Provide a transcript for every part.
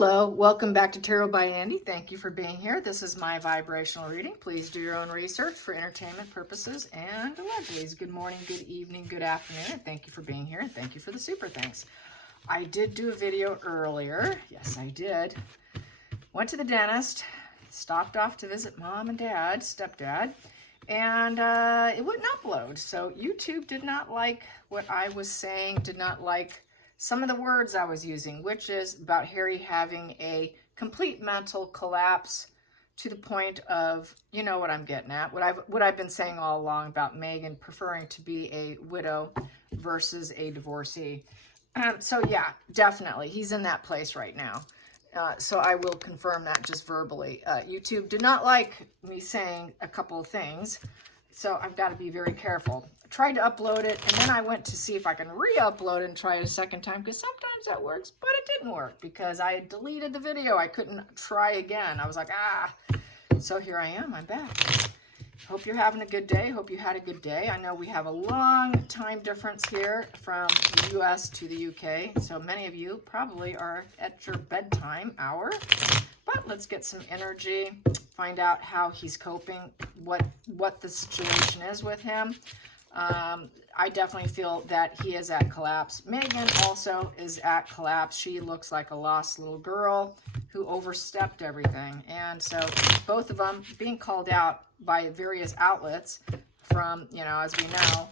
Hello, welcome back to Tarot by Andy. Thank you for being here. This is my vibrational reading. Please do your own research for entertainment purposes and allegedly. Good morning, good evening, good afternoon, and thank you for being here, and thank you for the super thanks. I did do a video earlier. Yes, I did. Went to the dentist, stopped off to visit mom and dad, stepdad, and it wouldn't upload. So YouTube did not like what I was saying, did not like some of the words I was using, which is about Harry having a complete mental collapse to the point of, you know what I'm getting at, what I've been saying all along about Megan preferring to be a widow versus a divorcee. So yeah, definitely, he's in that place right now. So I will confirm that just verbally. YouTube did not like me saying a couple of things, so I've got to be very careful. I tried to upload it, and then I went to see if I can re-upload it and try it a second time, because sometimes that works, but it didn't work because I had deleted the video. I couldn't try again. I was like, So here I am. I'm back. Hope you're having a good day. Hope you had a good day. I know we have a long time difference here from the U.S. to the U.K., so many of you probably are at your bedtime hour. But let's get some energy, find out how he's coping, what the situation is with him. I definitely feel that he is at collapse. Megan also is at collapse. She looks like a lost little girl who overstepped everything. And so both of them being called out by various outlets from, you know, as we know,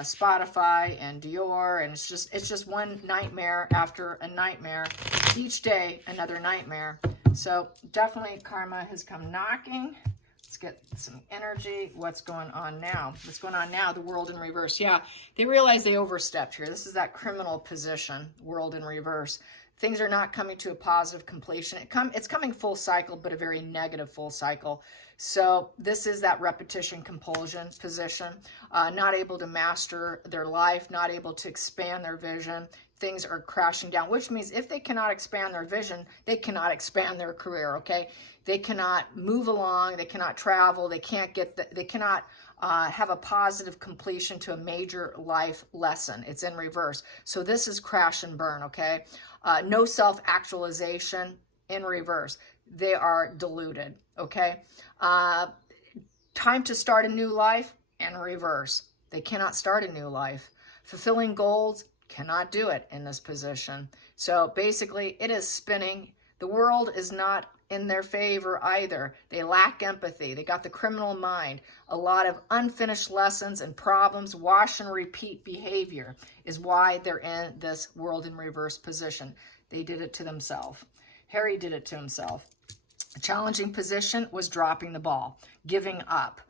Spotify and Dior, and it's just one nightmare after a nightmare. Each day, another nightmare. So definitely karma has come knocking. Let's get some energy. What's going on now? What's going on now? The world in reverse. Yeah, they realize they overstepped here. This is that criminal position, world in reverse. Things are not coming to a positive completion. It's coming full cycle, but a very negative full cycle. So this is that repetition compulsion position, not able to master their life, not able to expand their vision. Things are crashing down, which means if they cannot expand their vision, they cannot expand their career, okay? They cannot move along, they cannot travel, they cannot have a positive completion to a major life lesson. It's in reverse. So this is crash and burn, okay? No self-actualization in reverse. They are deluded, okay? Time to start a new life in reverse. They cannot start a new life. Fulfilling goals, cannot do it in this position. So basically, it is spinning. The world is not in their favor either. They lack empathy. They got the criminal mind. A lot of unfinished lessons and problems, wash and repeat behavior is why they're in this world in reverse position. They did it to themselves. Harry did it to himself. A challenging position was dropping the ball, giving up.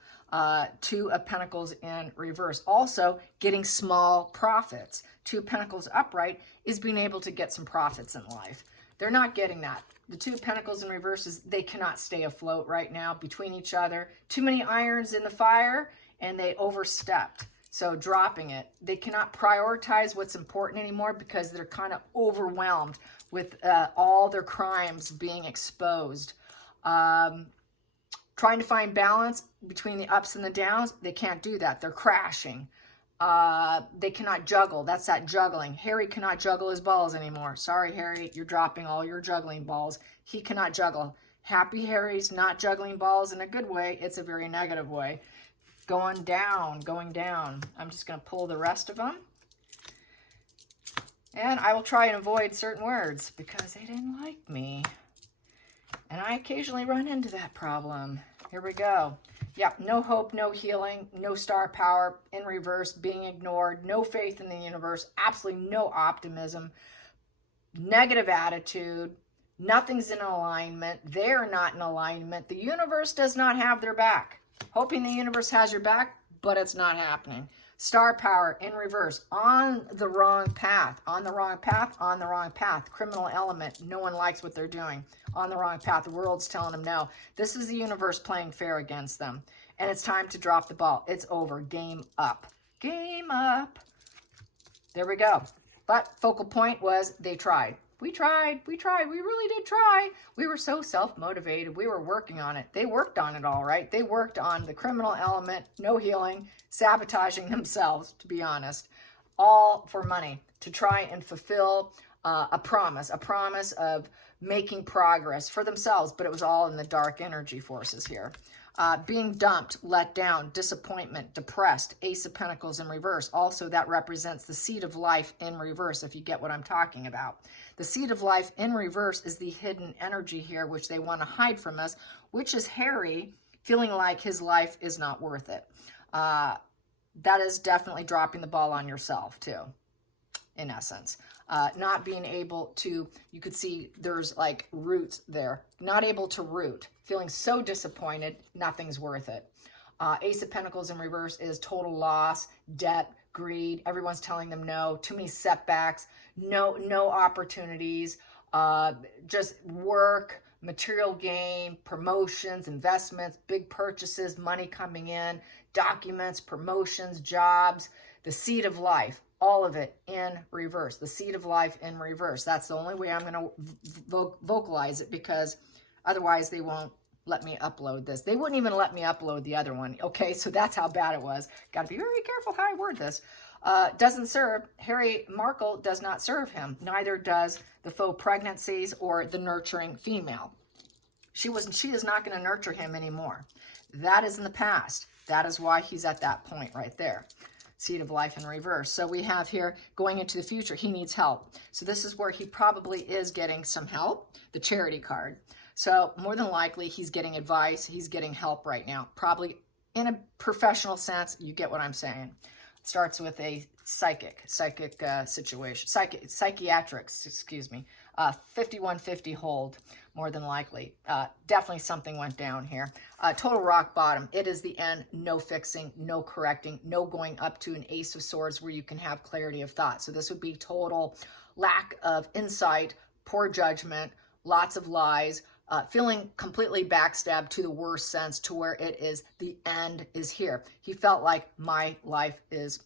Two of Pentacles in reverse. Also, getting small profits. Two of Pentacles upright is being able to get some profits in life. They're not getting that. The Two of Pentacles in reverse is they cannot stay afloat right now between each other. Too many irons in the fire, and they overstepped. So dropping it. They cannot prioritize what's important anymore because they're kind of overwhelmed with all their crimes being exposed. Trying to find balance between the ups and the downs, they can't do that. They're crashing. They cannot juggle. That's that juggling. Harry cannot juggle his balls anymore. Sorry, Harry, you're dropping all your juggling balls. He cannot juggle. Happy Harry's not juggling balls in a good way. It's a very negative way. Going down, going down. I'm just going to pull the rest of them. And I will try and avoid certain words because they didn't like me. And I occasionally run into that problem. Here we go. Yep, no hope, no healing, no star power, in reverse, being ignored, no faith in the universe, absolutely no optimism, negative attitude, nothing's in alignment, they're not in alignment, the universe does not have their back. Hoping the universe has your back, but it's not happening. Star power in reverse, on the wrong path, on the wrong path, on the wrong path. Criminal element, no one likes what they're doing. On the wrong path, the world's telling them no. This is the universe playing fair against them. And it's time to drop the ball. It's over. Game up. Game up. There we go. But focal point was they tried. We tried. We really did try. We were so self-motivated. We were working on it. They worked on it all right. They worked on the criminal element, no healing, sabotaging themselves, to be honest, all for money, to try and fulfill a promise of making progress for themselves, but it was all in the dark energy forces here. Being dumped, let down, disappointment, depressed, Ace of Pentacles in reverse. Also, that represents the seed of life in reverse, if you get what I'm talking about. The seed of life in reverse is the hidden energy here, which they want to hide from us, which is Harry feeling like his life is not worth it. That is definitely dropping the ball on yourself, too, in essence. Not being able to, you could see there's like roots there, not able to root, feeling so disappointed, nothing's worth it. Ace of Pentacles in reverse is total loss, debt, greed. Everyone's telling them no, too many setbacks, no opportunities, just work, material gain, promotions, investments, big purchases, money coming in, documents, promotions, jobs, the seed of life. All of it in reverse, the seed of life in reverse. That's the only way I'm going to vocalize it, because otherwise they won't let me upload this. They wouldn't even let me upload the other one. Okay, so that's how bad it was. Got to be very careful how I word this. Doesn't serve. Harry Markle does not serve him. Neither does the faux pregnancies or the nurturing female. She is not going to nurture him anymore. That is in the past. That is why he's at that point right there. Seed of life in reverse. So we have here going into the future, he needs help. So this is where he probably is getting some help, the Charity card. So more than likely he's getting advice, he's getting help right now. Probably in a professional sense, you get what I'm saying. It starts with a psychic situation, psychiatrics, excuse me. 5150 hold, more than likely. Definitely something went down here. Total rock bottom. It is the end. No fixing, no correcting, no going up to an Ace of Swords where you can have clarity of thought. So this would be total lack of insight, poor judgment, lots of lies, feeling completely backstabbed to the worst sense, to where it is the end is here. He felt like my life is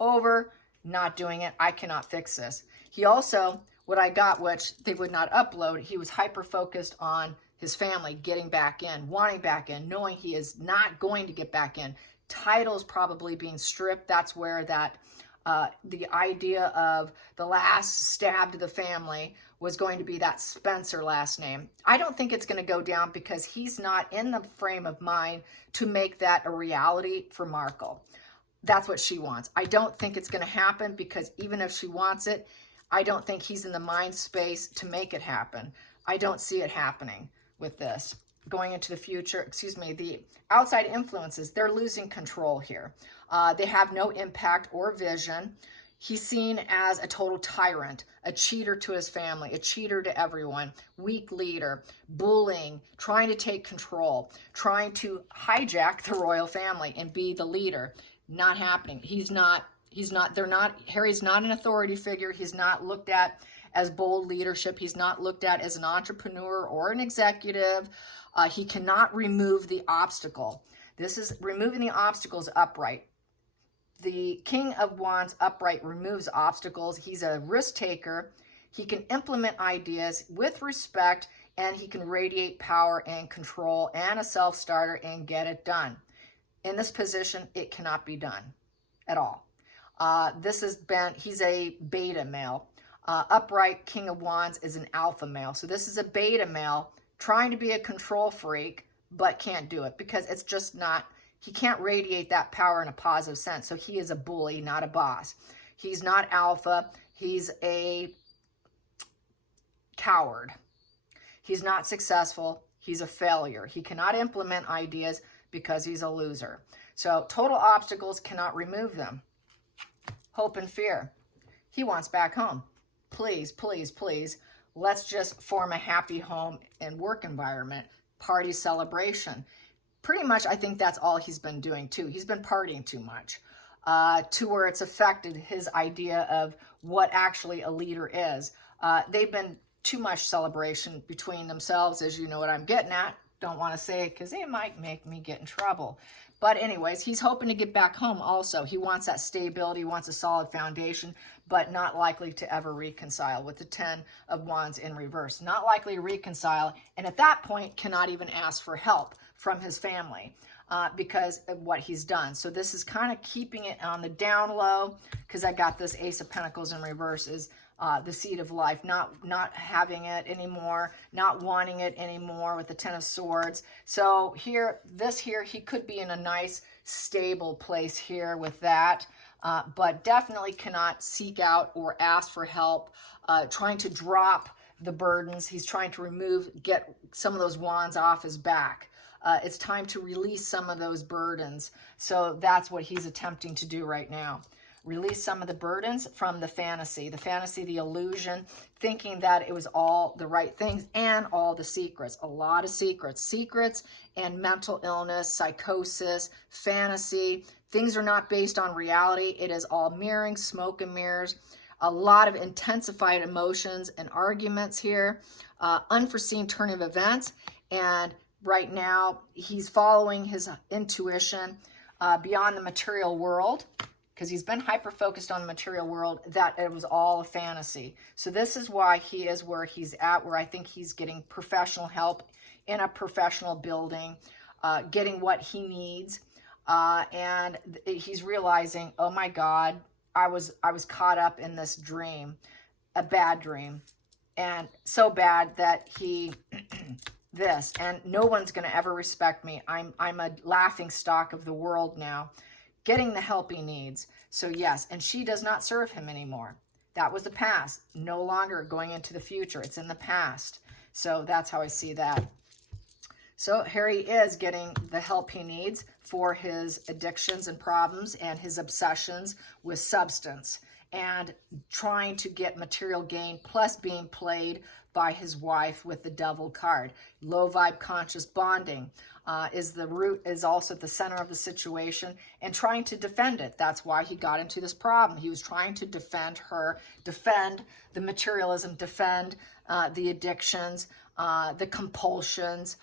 over, not doing it. I cannot fix this. He also, what I got, which they would not upload, he was hyper-focused on his family, getting back in, wanting back in, knowing he is not going to get back in. Titles probably being stripped. That's where that, the idea of the last stab to the family was going to be that Spencer last name. I don't think it's going to go down, because he's not in the frame of mind to make that a reality for Markle. That's what she wants. I don't think it's going to happen, because even if she wants it, I don't think he's in the mind space to make it happen. I don't see it happening with this. Going into the future, excuse me, the outside influences, they're losing control here. They have no impact or vision. He's seen as a total tyrant, a cheater to his family, a cheater to everyone, weak leader, bullying, trying to take control, trying to hijack the royal family and be the leader. Not happening. Harry's not an authority figure. He's not looked at as bold leadership. He's not looked at as an entrepreneur or an executive. He cannot remove the obstacle. This is removing the obstacles upright. The King of Wands upright removes obstacles. He's a risk taker. He can implement ideas with respect, and he can radiate power and control and a self-starter and get it done. In this position, it cannot be done at all. He's a beta male. Upright King of Wands is an alpha male. So this is a beta male trying to be a control freak, but can't do it, because it's just not, he can't radiate that power in a positive sense. So he is a bully, not a boss. He's not alpha. He's a coward. He's not successful. He's a failure. He cannot implement ideas because he's a loser. So total obstacles cannot remove them. Hope and fear. He wants back home. Please, please, please. Let's just form a happy home and work environment. Party, celebration. Pretty much, I think that's all he's been doing too. He's been partying too much, to where it's affected his idea of what actually a leader is. They've been too much celebration between themselves, as you know what I'm getting at. Don't want to say it because they might make me get in trouble. But anyways, he's hoping to get back home also. He wants that stability, wants a solid foundation, but not likely to ever reconcile with the 10 of Wands in reverse. Not likely to reconcile, and at that point cannot even ask for help from his family because of what he's done. So this is kind of keeping it on the down low, because I got this Ace of Pentacles in reverse is the seed of life, not having it anymore, not wanting it anymore with the Ten of Swords. So here, he could be in a nice, stable place here with that, but definitely cannot seek out or ask for help, trying to drop the burdens. He's trying to get some of those wands off his back. It's time to release some of those burdens. So that's what he's attempting to do right now. Release some of the burdens from the fantasy, the illusion, thinking that it was all the right things and all the secrets, a lot of secrets and mental illness, psychosis, fantasy. Things are not based on reality. It is all mirroring, smoke and mirrors, a lot of intensified emotions and arguments here, unforeseen turn of events. And right now he's following his intuition beyond the material world, because he's been hyper-focused on the material world, that it was all a fantasy. So this is why he is where he's at, where I think he's getting professional help in a professional building, getting what he needs. And he's realizing, oh my God, I was caught up in this dream, a bad dream, and so bad that he, and no one's going to ever respect me. I'm a laughing stock of the world now. Getting the help he needs. So yes, and she does not serve him anymore. That was the past, no longer going into the future. It's in the past. So that's how I see that. So Harry is getting the help he needs for his addictions and problems and his obsessions with substance and trying to get material gain, plus being played by his wife with the Devil card. Low vibe conscious bonding is also at the center of the situation, and trying to defend it. That's why he got into this problem. He was trying to defend her, defend the materialism, defend the addictions, the compulsions.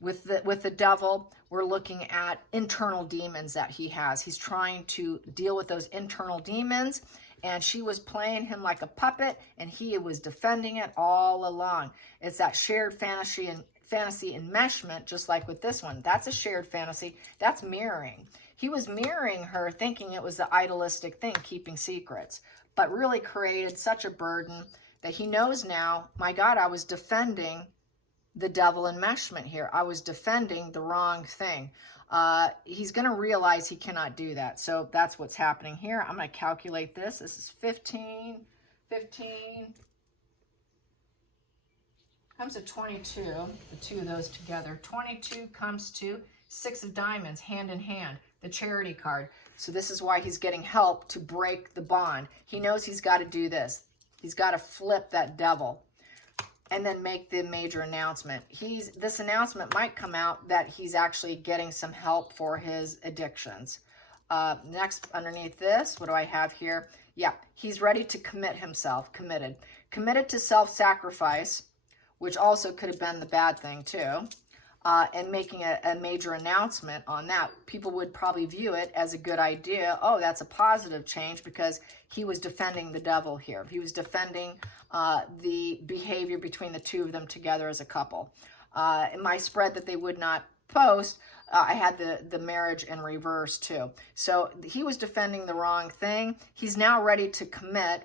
With the Devil, we're looking at internal demons that he has. He's trying to deal with those internal demons, and she was playing him like a puppet, and he was defending it all along. It's that shared fantasy enmeshment, just like with this one. That's a shared fantasy. That's mirroring. He was mirroring her, thinking it was the idealistic thing, keeping secrets, but really created such a burden that he knows now, my God, I was defending the Devil enmeshment here. I was defending the wrong thing. He's going to realize he cannot do that. So that's what's happening here. I'm going to calculate this. This is 15, comes to 22, the two of those together. 22 comes to 6 of diamonds, hand in hand, the charity card. So this is why he's getting help to break the bond. He knows he's got to do this. He's got to flip that Devil and then make the major announcement. This announcement might come out that he's actually getting some help for his addictions. Next, underneath this, what do I have here? Yeah, he's ready to commit himself, committed to self-sacrifice, which also could have been the bad thing too, and making a major announcement on that. People would probably view it as a good idea. Oh, that's a positive change, because he was defending the Devil here. He was defending the behavior between the two of them together as a couple. In my spread that they would not post, I had the marriage in reverse too. So he was defending the wrong thing. He's now ready to commit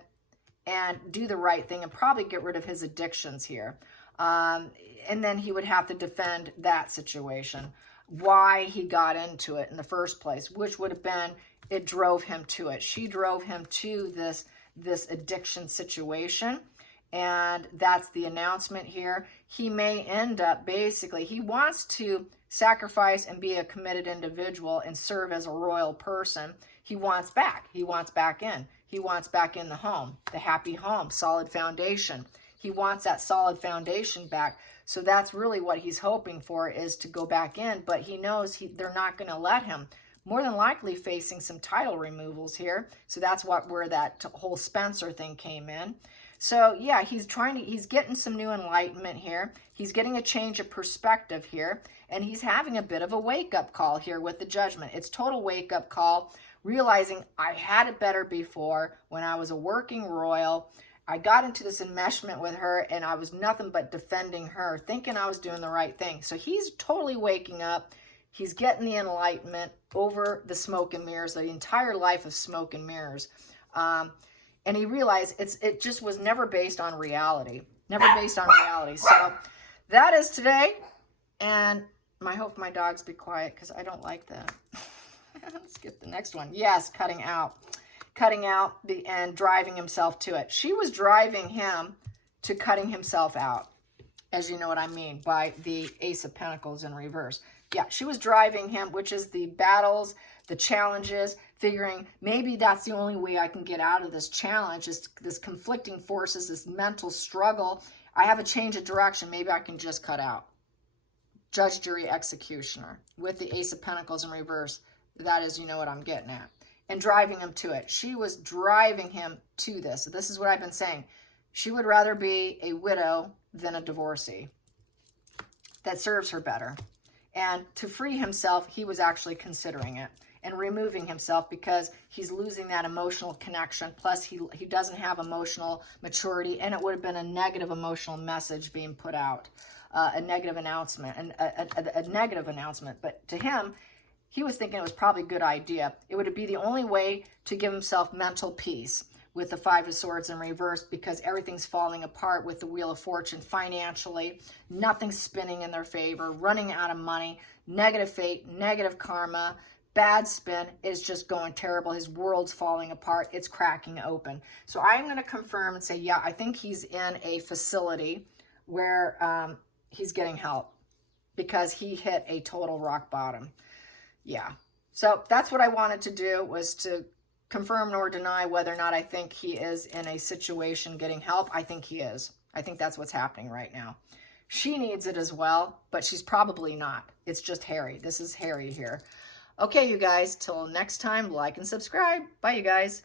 and do the right thing and probably get rid of his addictions here. And then he would have to defend that situation, why he got into it in the first place, which would have been, it drove him to it. She drove him to this addiction situation. And that's the announcement here. He may end up, basically, he wants to sacrifice and be a committed individual and serve as a royal person. He wants back. He wants back in. He wants back in the home, the happy home, solid foundation. He wants that solid foundation back. So that's really what he's hoping for, is to go back in. But he knows they're not going to let him. More than likely facing some title removals here. So that's where that whole Spencer thing came in. So yeah, he's getting some new enlightenment here. He's getting a change of perspective here. And he's having a bit of a wake-up call here with the Judgment. It's total wake-up call, realizing I had it better before when I was a working royal. I got into this enmeshment with her, and I was nothing but defending her, thinking I was doing the right thing. So he's totally waking up. He's getting the enlightenment over the smoke and mirrors, the entire life of smoke and mirrors. And he realized it just was never based on reality. Never based on reality. So that is today. And I hope my dogs be quiet because I don't like that. Let's get the next one. Yes, cutting out. Cutting out and driving himself to it. She was driving him to cutting himself out, as you know what I mean, by the Ace of Pentacles in reverse. Yeah, she was driving him, which is the battles, the challenges, figuring maybe that's the only way I can get out of this challenge, is this conflicting forces, this mental struggle. I have a change of direction. Maybe I can just cut out. Judge, jury, executioner with the Ace of Pentacles in reverse. That is, you know what I'm getting at. And driving him to it. She was driving him to this. So this is what I've been saying. She would rather be a widow than a divorcee. That serves her better. And to free himself, he was actually considering it and removing himself because he's losing that emotional connection. Plus, he doesn't have emotional maturity, and it would have been a negative emotional message being put out, a negative announcement, and a negative announcement. But to him, he was thinking it was probably a good idea. It would be the only way to give himself mental peace with the Five of Swords in reverse, because everything's falling apart with the Wheel of Fortune financially. Nothing's spinning in their favor, running out of money, negative fate, negative karma, bad spin is just going terrible. His world's falling apart. It's cracking open. So I'm going to confirm and say, yeah, I think he's in a facility where he's getting help because he hit a total rock bottom. Yeah. So that's what I wanted to do, was to confirm nor deny whether or not I think he is in a situation getting help. I think he is. I think that's what's happening right now. She needs it as well, but she's probably not. It's just Harry. This is Harry here. Okay, you guys, till next time, like and subscribe. Bye, you guys.